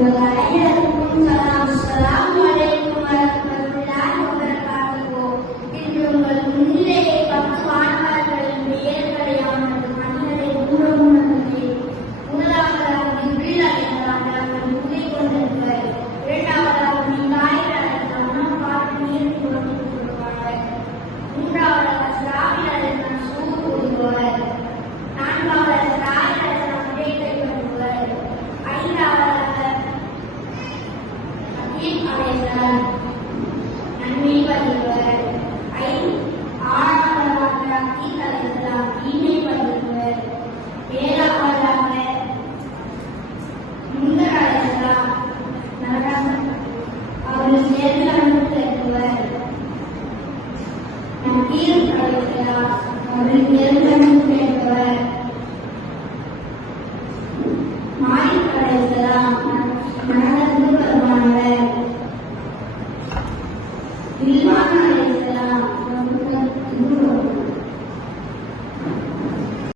Assalamualaikum warahmatullahi wabarakatuh. இன்று உங்கள் முன்னிலையை 10 மாணவர்களின் பெயர்களை அவனது மனிதரை கூறமுன்னே முதலாவதாக ஜிப்ரீல் அலைஹிஸ்ஸலாம் அவர்கள் முன்னே கொண்டிருப்பார். இரண்டாவதாக மீகாயில் அலைஹிஸ்ஸலாம் பாட்டு நீர் கொடுத்து கொடுப்பார்கள். மூன்றாவதாக இஸ்ராஃபீல் அலைஹிஸ்ஸலாம் சூர் ஓதுவார். நான்காவதாக இஸ்ராயில் அலைஹிஸ்ஸலாம் உடையை கைப்பற்றுவார். ஐந்தாவதாக அலைஹிஸ்ஸலாம் நன்மை பதிவர். ஆறாவதாக அகீக் அலைஹிஸ்ஸலாம் தீமை பதிவர். ஏழாவதாக முன்தர் அலைஹிஸ்ஸலாம் நரகம் அவர்கள் சேர்ந்து அனுப்பிவர். நக்கீர் அலைஹிஸ்ஸலாம் அவர்கள் சேர்ந்து அனுப்பிவர். மாலிக் அலைஹிஸ்ஸலாம் நரகத்திலிருந்து